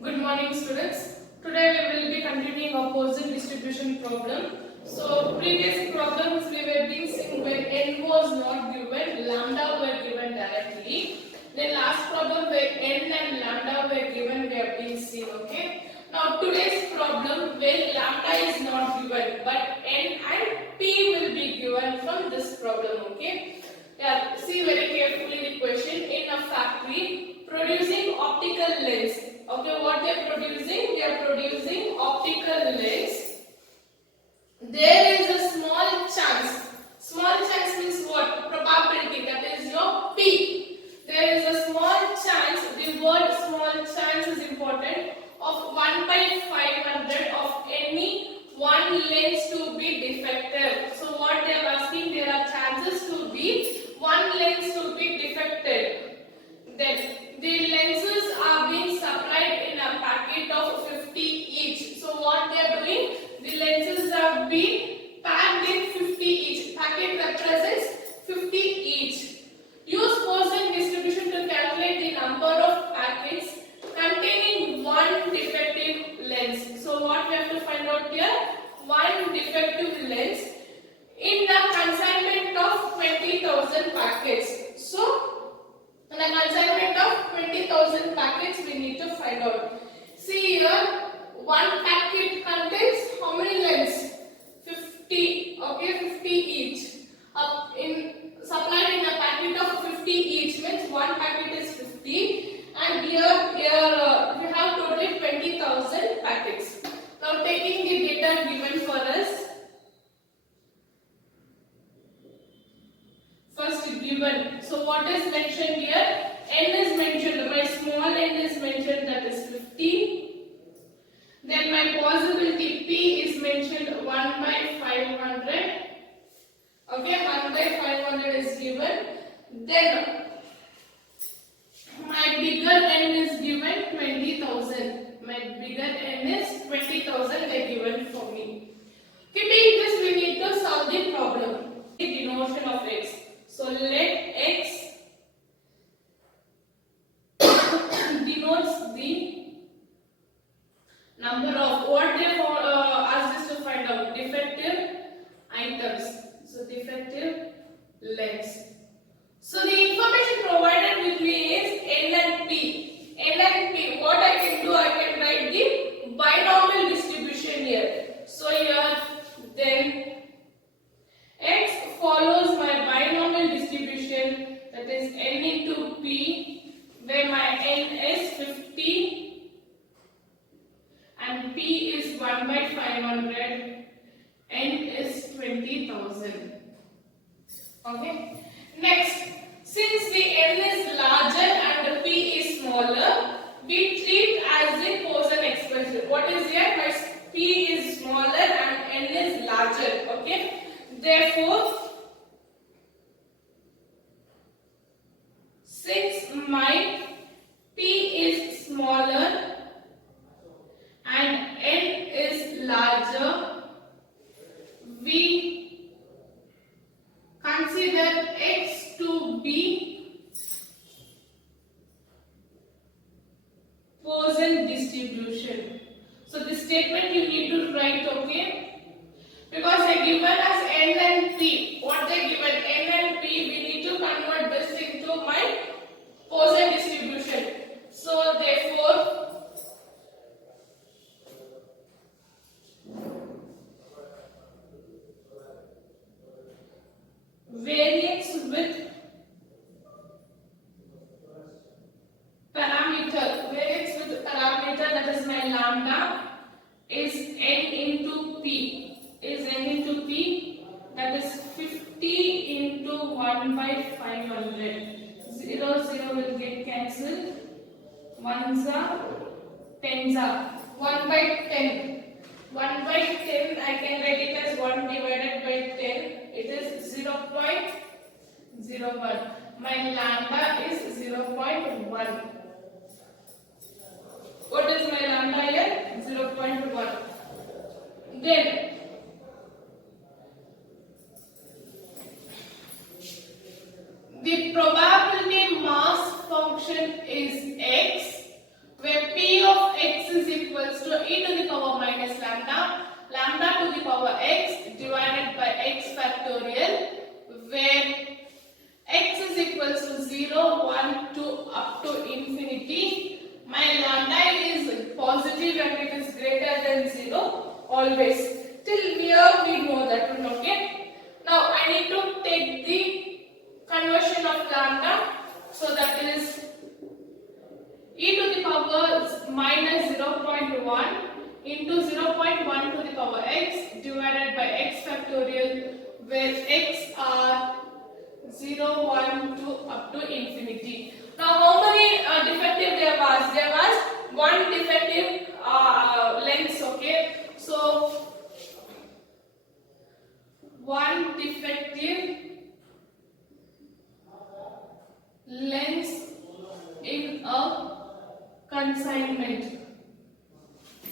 Good morning, students. Today we will be continuing our Poisson distribution problem. So previous problems we were being seeing where n was not given, lambda were given directly. Then last problem where n and lambda were given, we have been seeing. Okay. Now today's problem where lambda is not given, but n and p will be given from this problem. Okay. Yeah. See very carefully the question. In a factory producing optical lens. Okay, what they are producing? They are producing optical lens. There is a small chance. Small chance means what? Probability. That is your P. There is a small chance. The word small chance is important. Of 1 by 500 of any one lens to be defective. So what they are asking? There are chances to be one lens to be defective. Then the lenses are being supplied in a packet of 50 each. So what they are doing? The lenses are being packed in 50 each. Packet represents 50 each. Use Poisson distribution to calculate the number of packets containing one defective lens. So what we have to find out here? One defective lens in the consignment of 20,000 packets. So in a consignment of 20,000 packets, we need to find out. See here, one packet contains how many lens? 50. Okay, 50 each. Supplied in a packet of 50 each means one packet is 50, and here we have totally 20,000 packets. Now taking the data given for us. First given. So what is mentioned here? N is mentioned. My small n is mentioned, that is 50. Then my possibility P is mentioned 1 by 500. Okay, 1 by 500 is given. Then my bigger n is given 20,000. My bigger n is 20,000 they given for me. Keeping this, we need to solve the problem. The denotation of x. So let x denotes the number of what they asked us to find out, defective items. So defective lens. So the information provided with me is n and p. N and p. What I can do? I can write the binomial distribution here. So here then x follows my binomial distribution, that is n into p, where my n is 50 and p is 1 by 500, n is 20,000. Okay. Next, since the n is larger and the p is smaller, we treat as the Poisson expression. What is here? My p is smaller and n is larger. Okay. Therefore, since my p is smaller and n is larger, we consider x to be Poisson distribution. So this statement you need to write, okay? Because they given us n and p. What they given n and p, we need to convert this into my Poisson distribution. So therefore, variance with parameter, that is my lambda, is n into p. Is n into p, that is 50 into 1 by 500. 0, 0 will get cancelled. 1s are 10s are 1 by 10. 1 by 10 I can write it as 1 divided by 10. It is 0.01. My lambda is 0.1. What is my lambda here? 0.1. Then the probability mass function is x, where p of x infinity. My lambda is positive and it is greater than 0 always. Till here we know that one, okay. Now I need to take the conversion of lambda. So that is e to the power minus 0.1 into 0.1 to the power x divided by x factorial, where x are 0, 1, 2 up to infinity. Now how many defective there was? There was one defective length, okay. So one defective length in a consignment,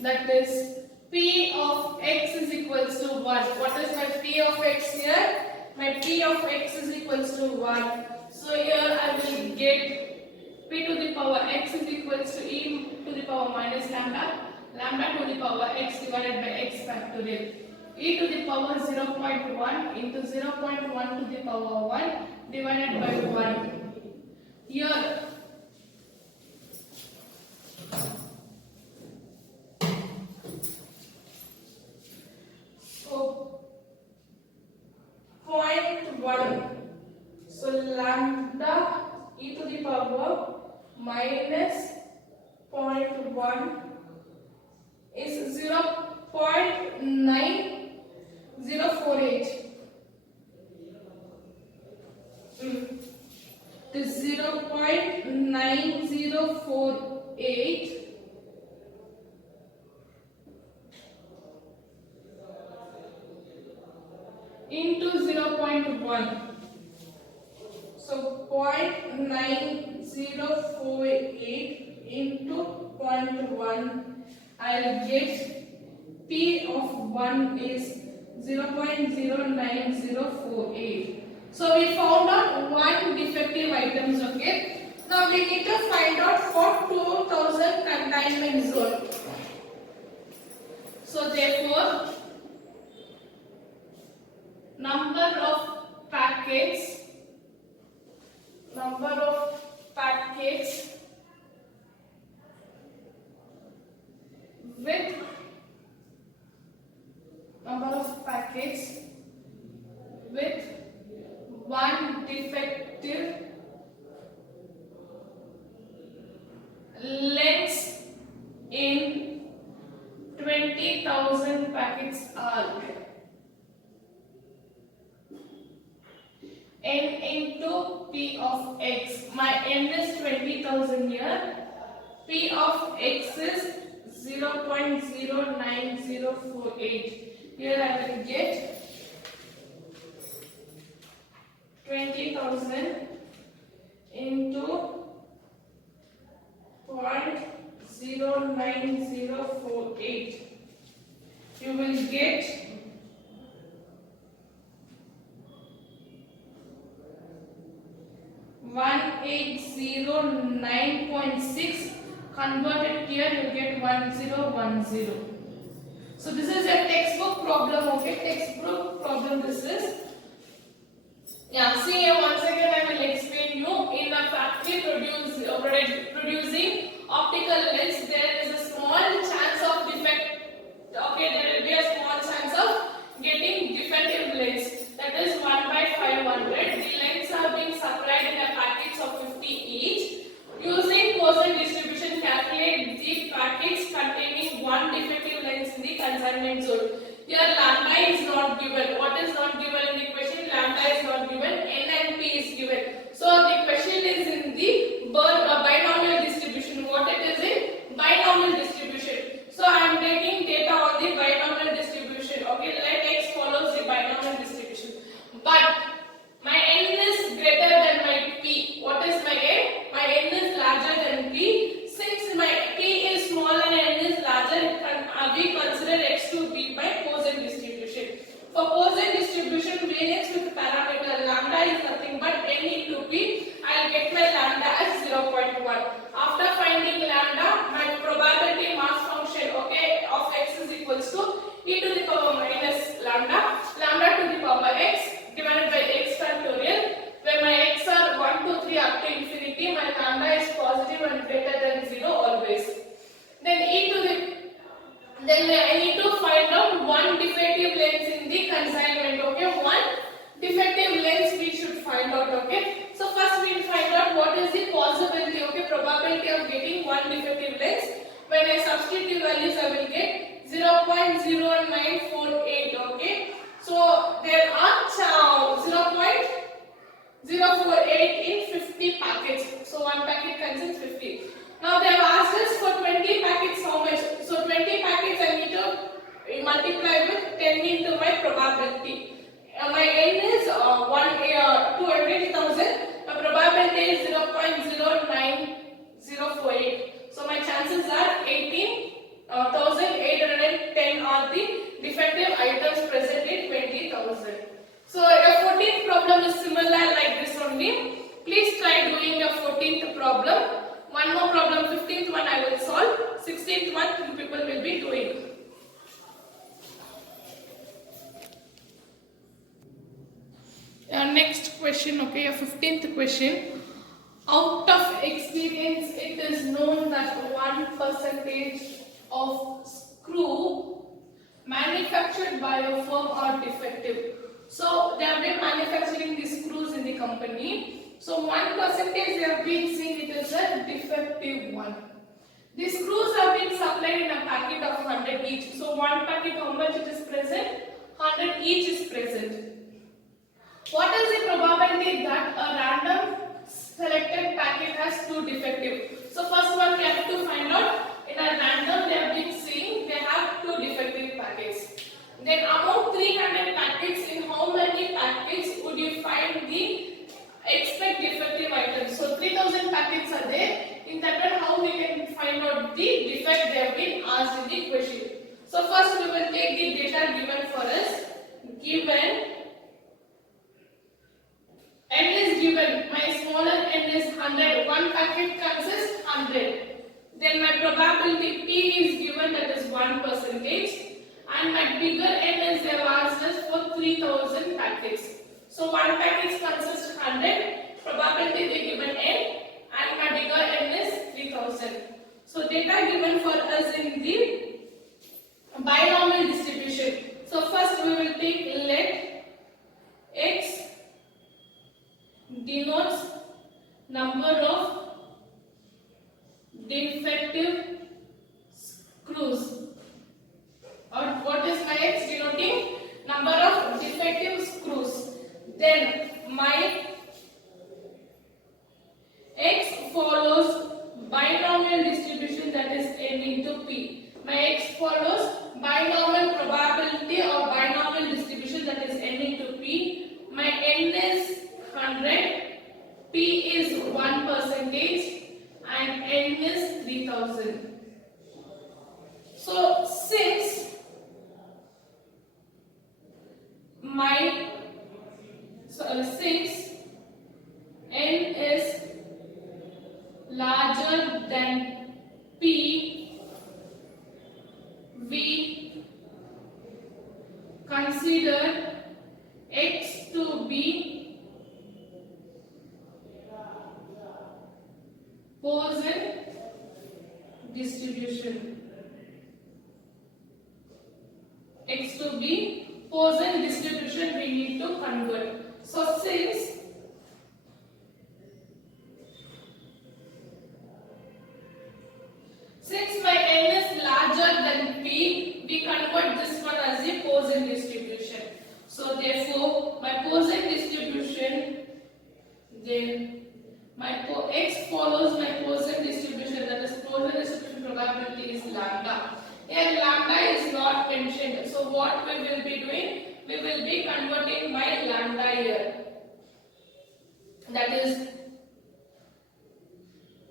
that is p of x is equals to 1. What is my p of x here? My p of x is equals to 1. So here I will get p to the power x is equals to e to the power minus lambda, lambda to the power x divided by x factorial, e to the power 0.1 into 0.1 to the power 1 divided by 1. Here so 0.1, so lambda e to the power minus 0.1 is 0.9048. It is 0.9048 into 0.1. So 0.9048 into 0.1, I'll get p of 1 is 0.09048. So we found out one defective items, okay. Now we need to find out for 2000 containment zone. So therefore, number of packets with one defective length in 20,000 packets are n into p of x. My n is 20,000 here. P of x is 0.09048. Here I will get 20,000 into 0.09048. You will get 1809.6. Converted here, you get 1010. So this is a textbook problem, okay? Textbook problem this is. Yeah, see here once again I will explain you. In a factory producing optical lens, there is a small chance of defect. Okay, there will be a small chance of getting defective lens. That is 1/500. The lens are being supplied in a packets of 50 each. Using Poisson distribution, calculate the packets containing one defective lens in the consignment zone. Here lambda is not given. What is not given in the question? Lambda is not given. N and P is given. So the question is in the binomial distribution. What it is in binomial distribution. So I am taking data on the binomial distribution. Okay, let x follows the binomial distribution. But my n is greater than my p. What is my n? My n is larger than p. Since my p is small and n is larger, we consider x to be my Poisson distribution. For Poisson distribution, probability of getting one defective lens. When I substitute the values, I will get 0.0948. Okay, so there are 0.048 in 50 packets. So one packet contains 50. Now they have asked us for 20 packets how much. So 20 packets I need to multiply with 10 into my probability. My n is 220,000. My probability is 0.09048. So my chances are 18,810 are the defective items present in 20,000. So your 14th problem is similar like this only. Please try doing your 14th problem. One more problem, 15th one I will solve. 16th one you people will be doing. Next question, okay, your 15th question. Out of experience, it is known that 1% of screw manufactured by a firm are defective. So they have been manufacturing these screws in the company. So 1% they have been seeing it as a defective one. These screws have been supplied in a packet of 100 each. So one packet, how much it is present? 100 each is present. What is the probability that a random selected packet has two defective? So first one we have to find out. In a random they have been seeing they have two defective packets. Then among 300 packets, in how many packets would you find the expect defective items? So 3000 packets are there. In that way, how we can find out the defect they have been asked in the question. So first we will take the data given for us. Given n is given, my smaller n is 100, one packet consists 100. Then my probability P is given, that is 1%, and my bigger n is they have asked us for 3000 packets. So one packet consists 100, probability they given n, and my bigger n is 3000. So data given for us in the binomial distribution. So first we will take let x denotes number of defective screws, or what is my x denoting? Number of defective screws. Then my x follows binomial distribution, that is n into p. My x follows binomial probability or binomial distribution, that is n into p. My n is 100, p is 1%, and n is 3000. So since n is larger than p, we consider x to be Poisson distribution. X to be Poisson distribution we need to convert. So since my n is larger than p, we convert this one as a Poisson distribution. So therefore my Poisson distribution, then my x follows my Poisson distribution, that is Poisson distribution probability is lambda. Here lambda is not mentioned. So what we will be doing? We will be converting my lambda here. That is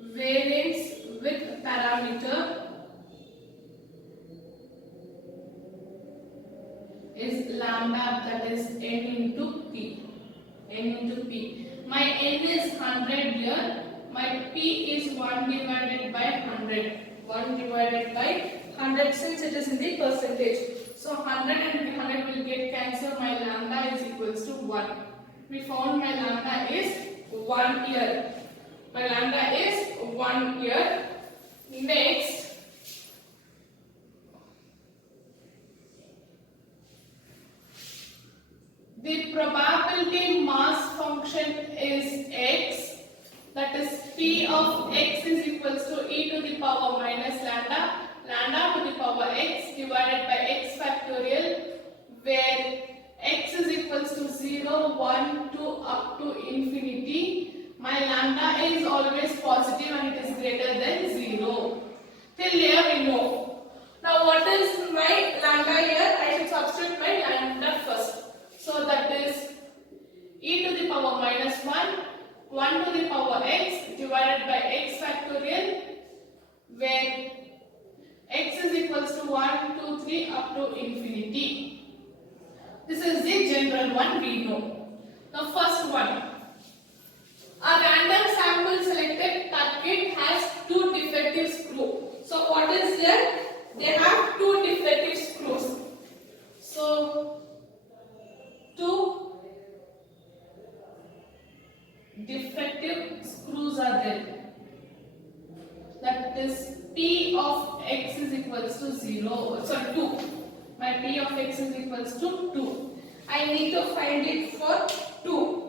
variance with parameter is lambda, that is n into p. N into p. My n is 100 here. My p is 1 divided by 100. 1 divided by 100 since it is in the percentage. So 100 and 100 will get cancelled. My lambda is equals to 1. We found my lambda is 1 here. My lambda is 1 here. Next, the probability mass function is x, that is p of x is equal lambda here, I should substitute my lambda first. So that is e to the power minus 1, 1 to the power x divided by x factorial, where x is equals to 1, 2, 3 up to infinity. This is the general one we know. The first one. A random sample selected kit has 2 defective screws. So what is there? They have 2 defective screws. So 2 defective screws are there. That is P of x is equals to 0. Sorry, 2. My P of x is equals to 2. I need to find it for 2.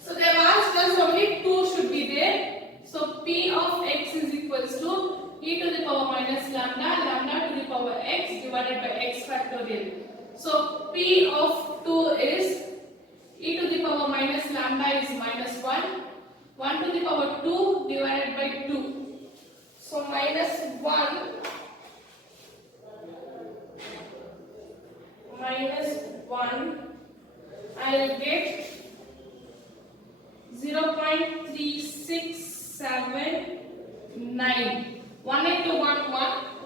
So they have asked us only 2 should be there. So P of x is equals to e to the power minus lambda, lambda to the power x divided by x factorial. So P of 2 is e to the power minus lambda is minus 1, 1 to the power 2 divided by 2. So minus 1 minus 1, I will get 0.3679. 1 into 1,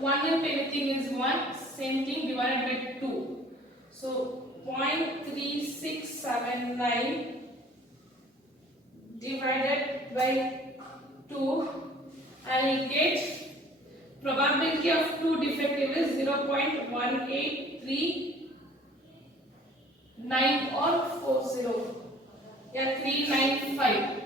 1 into anything is 1, same thing divided by 2. So 0.3679 divided by 2, I will get probability of 2 defective is 0.1839 or 40. Yeah, 395.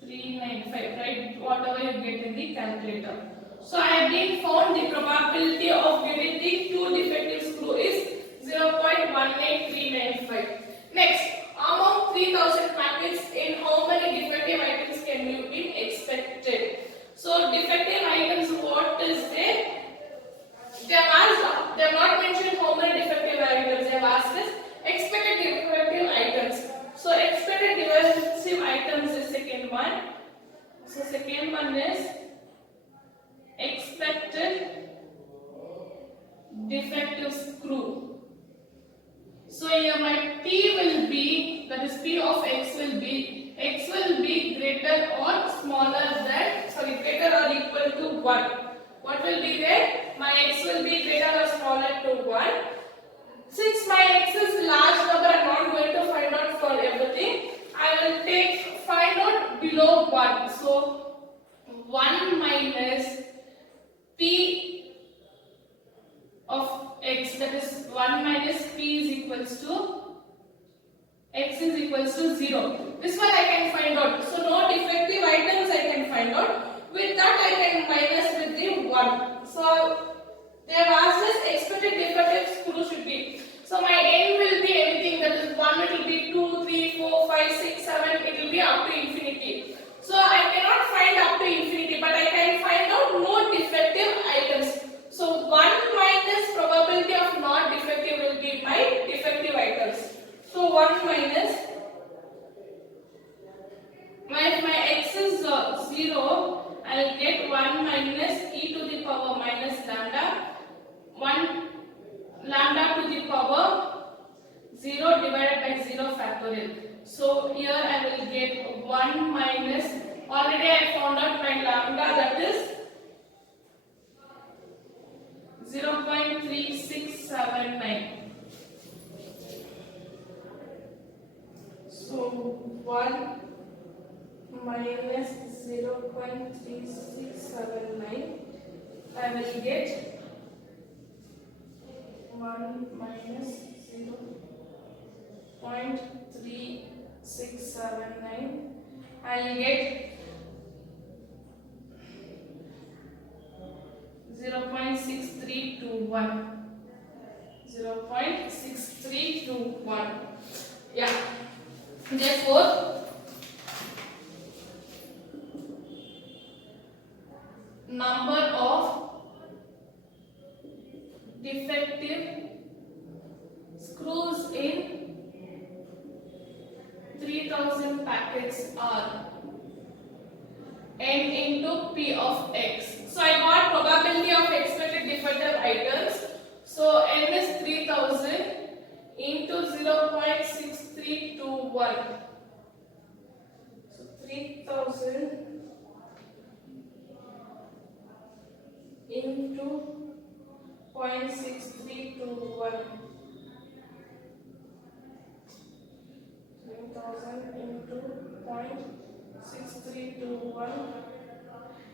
395, right? Whatever you get in the calculator. So I have been found the probability of getting the 2 defective screw is 0.18395. Next, among 3000 packets, in how many defective items can you be expected? So defective items, what is there? They have not mentioned how many defective items. They have asked us expected defective items. So expected defective items is second one. So second one is expected defective screw. So here my P will be, that is P of x will be greater or smaller than, sorry, greater or equal to 1. What will be there? My x will be greater or smaller to 1. Since my x is large number, I am not going to find out for everything. I will find out below 1. So 1 minus P of x, that is 1 minus P is equals to x is equals to 0. This one I can find out. So no defective items I can find out. With that I can minus with the 1. So they have asked us expected defective screw should be. So my n will be anything, that is 1, it will be 2, 3, 4, 5, 6, 7, it will be up to infinity. So I cannot find up to infinity, but I can find out no defective items. So 1 minus probability of not defective will be my defective items. So 1 minus, if my x is 0, I will get 1 minus e to the power minus lambda, 1 lambda to the power 0 divided by 0 factorial. So here I will get 1 minus, already I found out my lambda, that is 0.3679. So 1 minus 0.3679, I will get 1 minus 0.3679, I will get 0.6321. 0.6321. Yeah. Therefore, number of defective screws in 3000 packets are n into p of x. So I got probability of expected defective items. So n is 3000 into 0.6321. So 3000 into 0.6321. 3000 into 0.6321.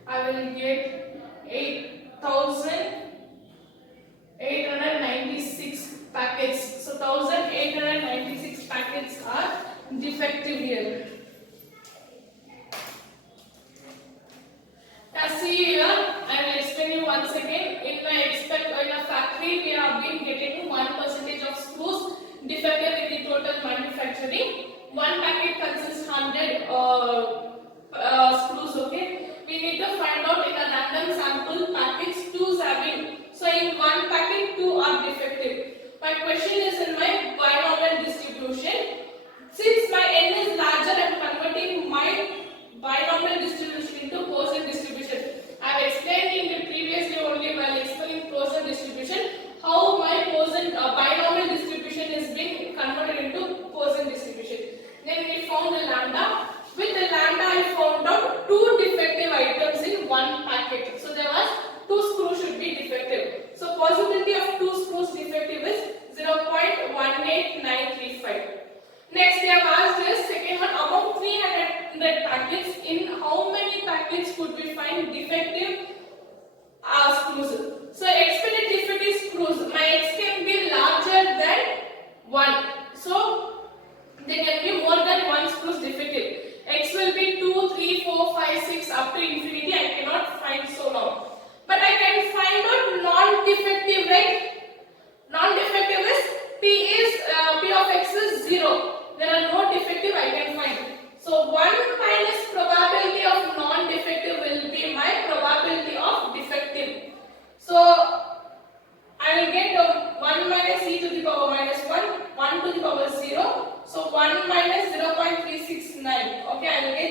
I will get 8,896 packets. So 1,896 packets are defective here. Now see here, I will explain you once again. In a factory, we have been getting 1% of screws defective in the total manufacturing. One packet consists 100 screws. Okay, we need to find out in a random sample packets 2 have been. So in one packet 2 are defective. My question is in my binomial distribution. Since my n is larger, I am converting my binomial distribution into Poisson distribution. I have explained in the previous video only while explaining Poisson distribution how my Poisson binomial distribution is being converted into Poisson distribution. Then we found the lambda. With the lambda, I found out 2 defective items in one packet. So there was 2 screws should be defective. So possibility of 2 screws defective is 0.18935. Next, they have asked us second one, among 300 packets, in how many packets could we find defective screws? So expected defective screws, my x can be larger than 1. So they can be more than 1 screws defective. X will be 2, 3, 4, 5, 6 up to infinity. I cannot find so long. But I can find out non-defective, right? Non-defective is P of x is 0. There are no defective I can find. So 1 minus probability of non-defective will be my probability of defective. So I will get 1 minus e to the power minus 1, 1 to the power 0. So 1 minus 0.369. Okay, I will get